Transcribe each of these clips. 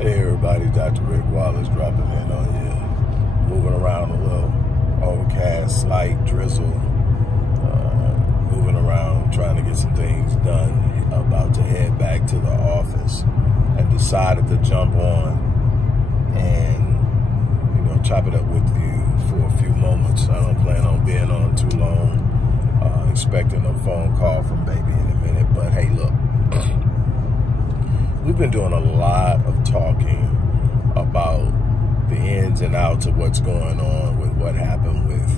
Hey everybody, Dr. Rick Wallace dropping in on you. Moving around a little, overcast, slight drizzle. Moving around, trying to get some things done. About to head back to the office, and decided to jump on and chop it up with you for a few moments. I don't plan on being on too long. Expecting a phone call from baby in a minute, but hey, look. We've been doing a lot of talking about the ins and outs of what's going on with what happened with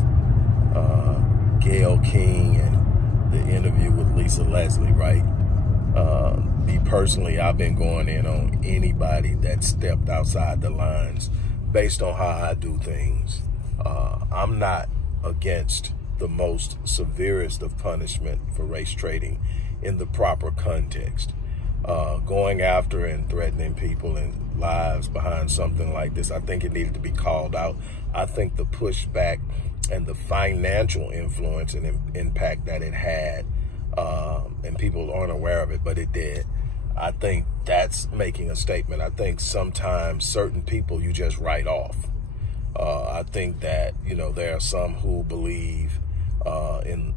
Gayle King and the interview with Lisa Leslie, right? Me personally, I've been going in on anybody that stepped outside the lines based on how I do things. I'm not against the most severest of punishment for race trading in the proper context. Going after and threatening people and lives behind something like this, I think it needed to be called out. I think the pushback and the financial influence and impact that it had, and people aren't aware of it, but it did. I think that's making a statement. I think sometimes certain people you just write off. I think that, there are some who believe in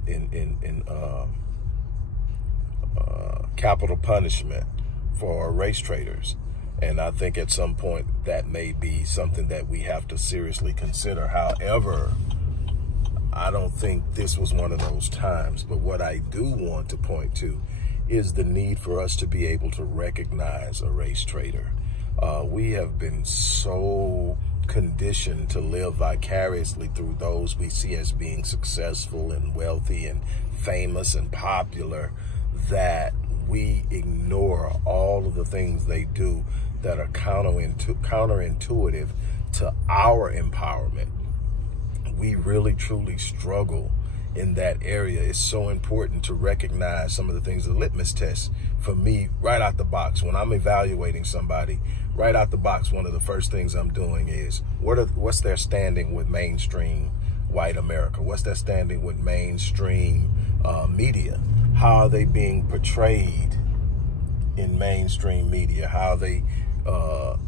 capital punishment for race traders. And I think at some point that may be something that we have to seriously consider. However, I don't think this was one of those times. But what I do want to point to is the need for us to be able to recognize a race trader. We have been so conditioned to live vicariously through those we see as being successful and wealthy and famous and popular that we ignore all of the things they do that are counterintuitive to our empowerment. We really, truly struggle in that area. It's so important to recognize some of the things. The litmus test for me, right out the box, when I'm evaluating somebody, right out the box, one of the first things I'm doing is, what's their standing with mainstream white America? What's their standing with mainstream media? How are they being portrayed in mainstream media? How are they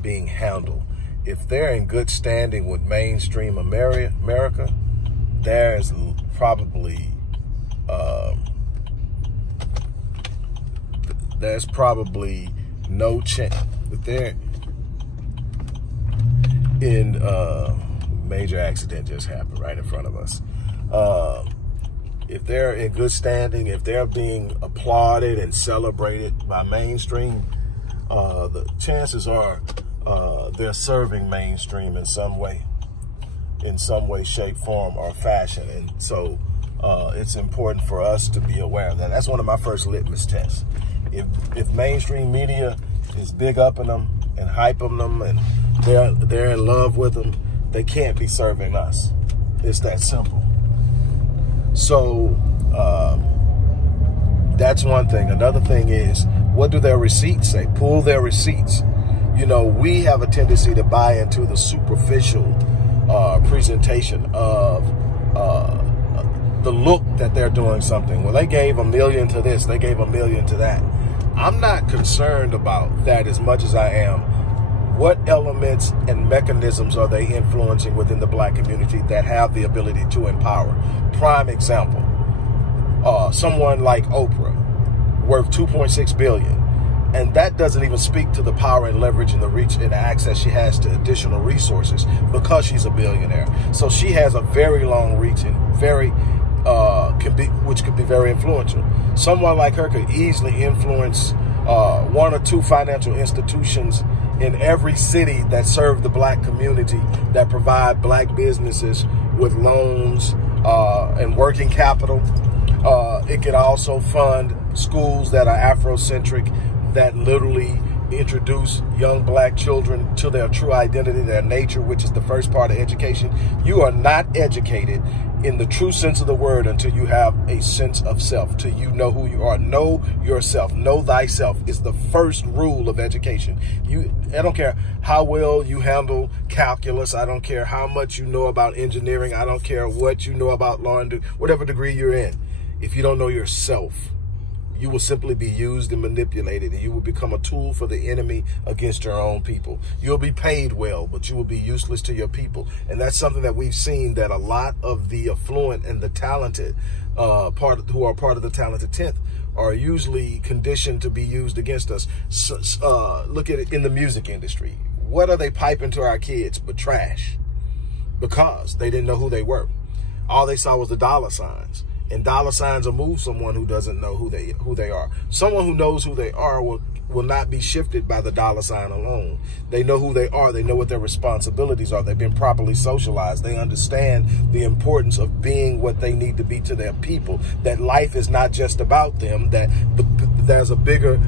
being handled? If they're in good standing with mainstream America, there's probably no chance that they're in major accident just happened right in front of us. If they're in good standing, if they're being applauded and celebrated by mainstream, the chances are they're serving mainstream in some way, shape, form, or fashion. And so it's important for us to be aware of that. That's one of my first litmus tests. If mainstream media is big upping them and hyping them and they're in love with them, they can't be serving us. It's that simple. So that's one thing. Another thing is, what do their receipts say? Pull their receipts. We have a tendency to buy into the superficial presentation of the look that they're doing something. Well, they gave $1 million to this, they gave $1 million to that. I'm not concerned about that as much as I am, what elements and mechanisms are they influencing within the black community that have the ability to empower? Prime example, someone like Oprah, worth $2.6 billion. And that doesn't even speak to the power and leverage and the reach and the access she has to additional resources because she's a billionaire. So she has a very long reach and which could be very influential. Someone like her could easily influence one or two financial institutions in every city that serve the black community, that provide black businesses with loans and working capital. It could also fund schools that are Afrocentric, that literally introduce young black children to their true identity, their nature, which is the first part of education. You are not educated in the true sense of the word until you have a sense of self, till you know who you are. Know yourself. Know thyself is the first rule of education. I don't care how well you handle calculus. I don't care how much you know about engineering. I don't care what you know about law and whatever degree you're in. If you don't know yourself, you will simply be used and manipulated, and you will become a tool for the enemy against your own people. You'll be paid well, but you will be useless to your people. And that's something that we've seen, that a lot of the affluent and the talented who are part of the talented 10th are usually conditioned to be used against us. Look at it in the music industry. What are they piping to our kids but trash? Because they didn't know who they were. All they saw was the dollar signs. And dollar signs will move someone who doesn't know who they are. Someone who knows who they are will not be shifted by the dollar sign alone. They know who they are. They know what their responsibilities are. They've been properly socialized. They understand the importance of being what they need to be to their people, that life is not just about them, that there's a bigger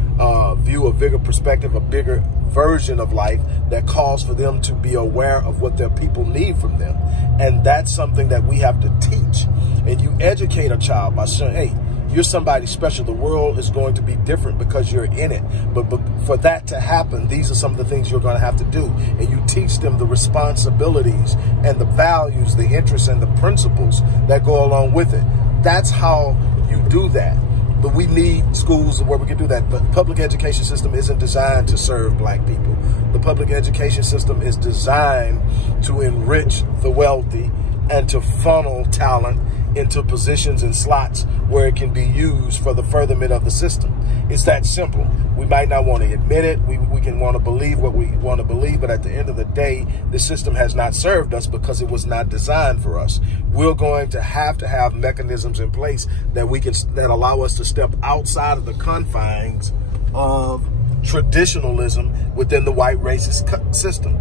view, a bigger perspective, a bigger version of life that calls for them to be aware of what their people need from them. And that's something that we have to teach. And you educate a child by saying, hey, you're somebody special. The world is going to be different because you're in it. But for that to happen, these are some of the things you're going to have to do. And you teach them the responsibilities and the values, the interests and the principles that go along with it. That's how you do that. But we need schools where we can do that. But the public education system isn't designed to serve black people. The public education system is designed to enrich the wealthy and to funnel talent into positions and slots where it can be used for the furtherment of the system. It's that simple. We might not want to admit it. We can want to believe what we want to believe, but at the end of the day, the system has not served us because it was not designed for us. We're going to have mechanisms in place that allow us to step outside of the confines of traditionalism within the white racist system.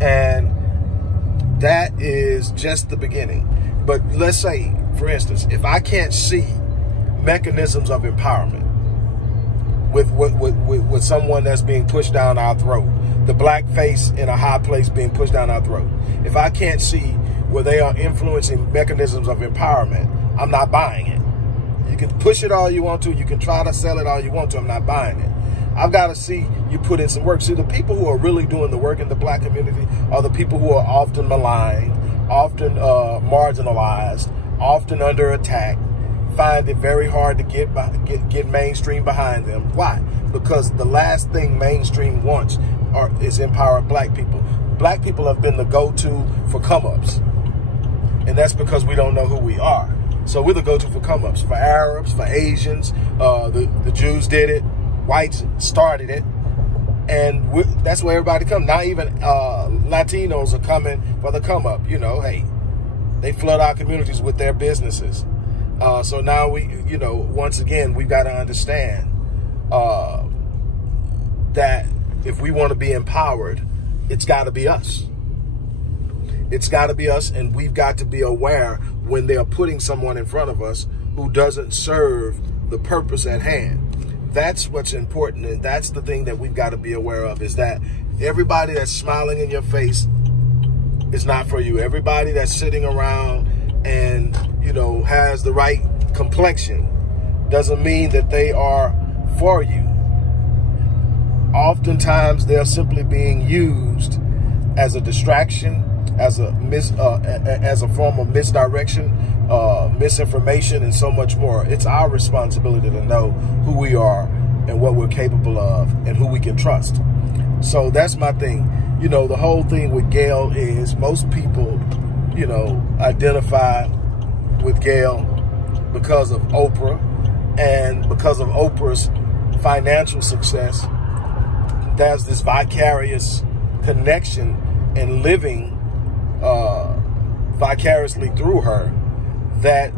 And that is just the beginning. But let's say, for instance, if I can't see mechanisms of empowerment with someone that's being pushed down our throat, the black face in a high place being pushed down our throat, if I can't see where they are influencing mechanisms of empowerment, I'm not buying it. You can push it all you want to. You can try to sell it all you want to. I'm not buying it. I've got to see you put in some work. See, the people who are really doing the work in the black community are the people who are often maligned, often marginalized, often under attack, find it very hard to get mainstream behind them. Why? Because the last thing mainstream wants is empowered black people. Black people have been the go-to for come-ups. And that's because we don't know who we are. So we're the go-to for come-ups, for Arabs, for Asians. The Jews did it. Whites started it. And that's where everybody comes. Now even Latinos are coming for the come-up. You know, hey, they flood our communities with their businesses. So now once again, we've got to understand that if we want to be empowered, it's got to be us. It's got to be us, and we've got to be aware when they are putting someone in front of us who doesn't serve the purpose at hand. That's what's important, and that's the thing that we've got to be aware of, is that everybody that's smiling in your face is not for you. Everybody that's sitting around and, has the right complexion doesn't mean that they are for you. Oftentimes, they're simply being used as a distraction, as a form of misdirection, misinformation, and so much more. It's our responsibility to know who we are and what we're capable of and who we can trust. So that's my thing. The whole thing with Gayle is most people, identify with Gayle because of Oprah, and because of Oprah's financial success, there's this vicarious connection and living vicariously through her that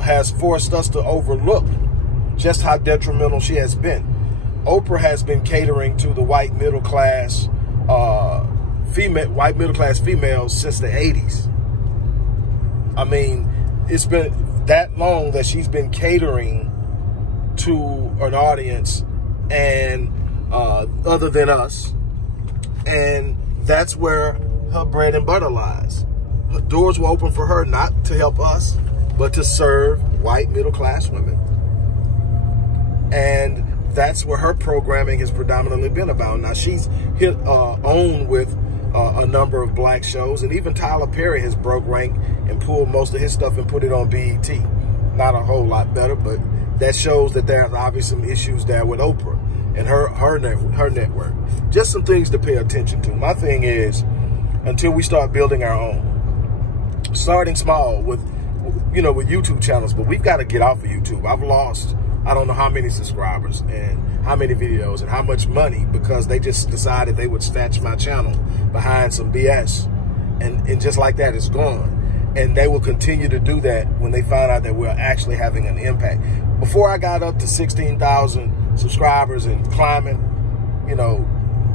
has forced us to overlook just how detrimental she has been. Oprah has been catering to the white middle class females since the 80s. I mean, it's been that long that she's been catering to an audience and other than us, and that's where her bread and butter lies. Her doors were open for her not to help us, but to serve white middle class women. And that's where her programming has predominantly been about. Now, she's hit own with a number of black shows, and even Tyler Perry has broke rank and pulled most of his stuff and put it on BET. Not a whole lot better, but that shows that there's obviously some issues there with Oprah and her network. Just some things to pay attention to. My thing is, until we start building our own, starting small with YouTube channels, but we've got to get off of YouTube. I've lost, I don't know how many subscribers and how many videos and how much money because they just decided they would snatch my channel behind some BS. And just like that, it's gone. And they will continue to do that when they find out that we're actually having an impact. Before I got up to 16,000 subscribers and climbing,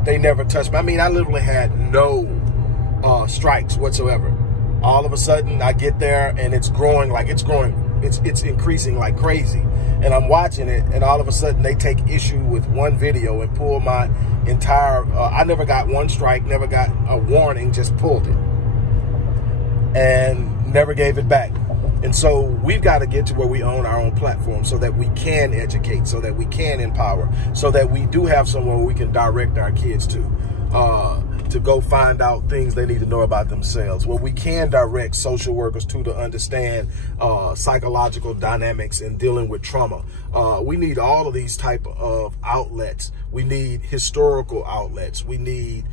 they never touched me. I mean, I literally had no strikes whatsoever. All of a sudden, I get there and it's growing like it's growing. It's increasing like crazy. And I'm watching it, and all of a sudden they take issue with one video and pull my entire, I never got one strike, never got a warning, just pulled it. And never gave it back. And so we've got to get to where we own our own platform so that we can educate, so that we can empower, so that we do have somewhere we can direct our kids to go find out things they need to know about themselves, where we can direct social workers to understand psychological dynamics and dealing with trauma. We need all of these type of outlets. We need historical outlets. We need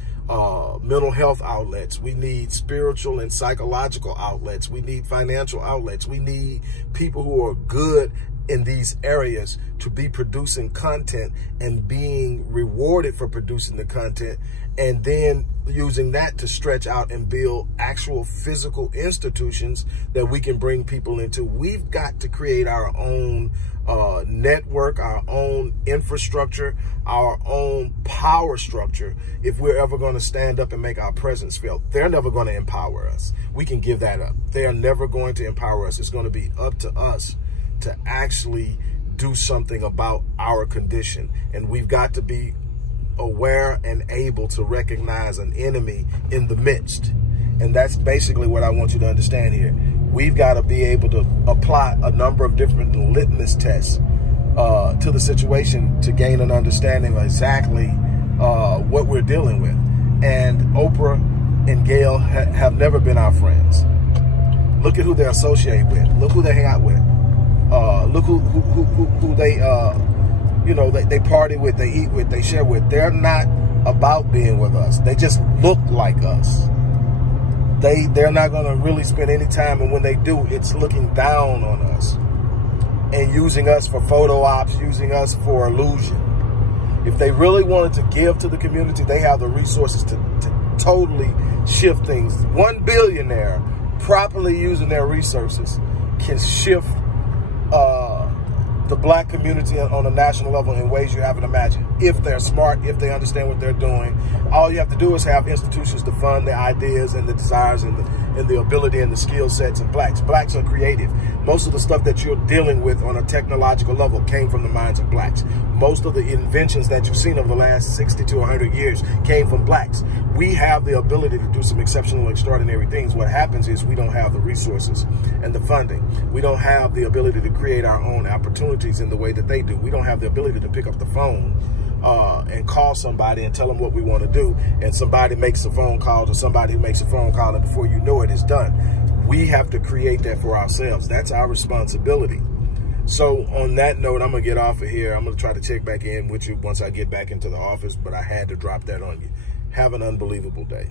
mental health outlets. We need spiritual and psychological outlets. We need financial outlets. We need people who are good in these areas to be producing content and being rewarded for producing the content, and then using that to stretch out and build actual physical institutions that we can bring people into. We've got to create our own network, our own infrastructure, our own power structure if we're ever going to stand up and make our presence felt. They're never going to empower us. We can give that up. They are never going to empower us. It's going to be up to us to actually do something about our condition. And we've got to be aware and able to recognize an enemy in the midst. And that's basically what I want you to understand here. We've got to be able to apply a number of different litmus tests to the situation to gain an understanding of exactly what we're dealing with. And Oprah and Gayle have never been our friends. Look at who they associate with. Look who they hang out with. Look who they, they party with, they eat with, they share with. They're not about being with us. They just look like us. They're not going to really spend any time, and when they do, it's looking down on us and using us for photo ops, using us for illusion. If they really wanted to give to the community, they have the resources to totally shift things. One billionaire properly using their resources can shift the black community on a national level in ways you haven't imagined. If they're smart, if they understand what they're doing, all you have to do is have institutions to fund the ideas and the desires and the ability and the skill sets of blacks. Blacks are creative. Most of the stuff that you're dealing with on a technological level came from the minds of blacks. Most of the inventions that you've seen over the last 60 to 100 years came from blacks. We have the ability to do some exceptional, extraordinary things. What happens is we don't have the resources and the funding. We don't have the ability to create our own opportunities in the way that they do. We don't have the ability to pick up the phone and call somebody and tell them what we want to do, and somebody makes a phone call to somebody who makes a phone call, and before you know it, it's done. We have to create that for ourselves. That's our responsibility. So on that note, I'm going to get off of here. I'm going to try to check back in with you once I get back into the office, but I had to drop that on you. Have an unbelievable day.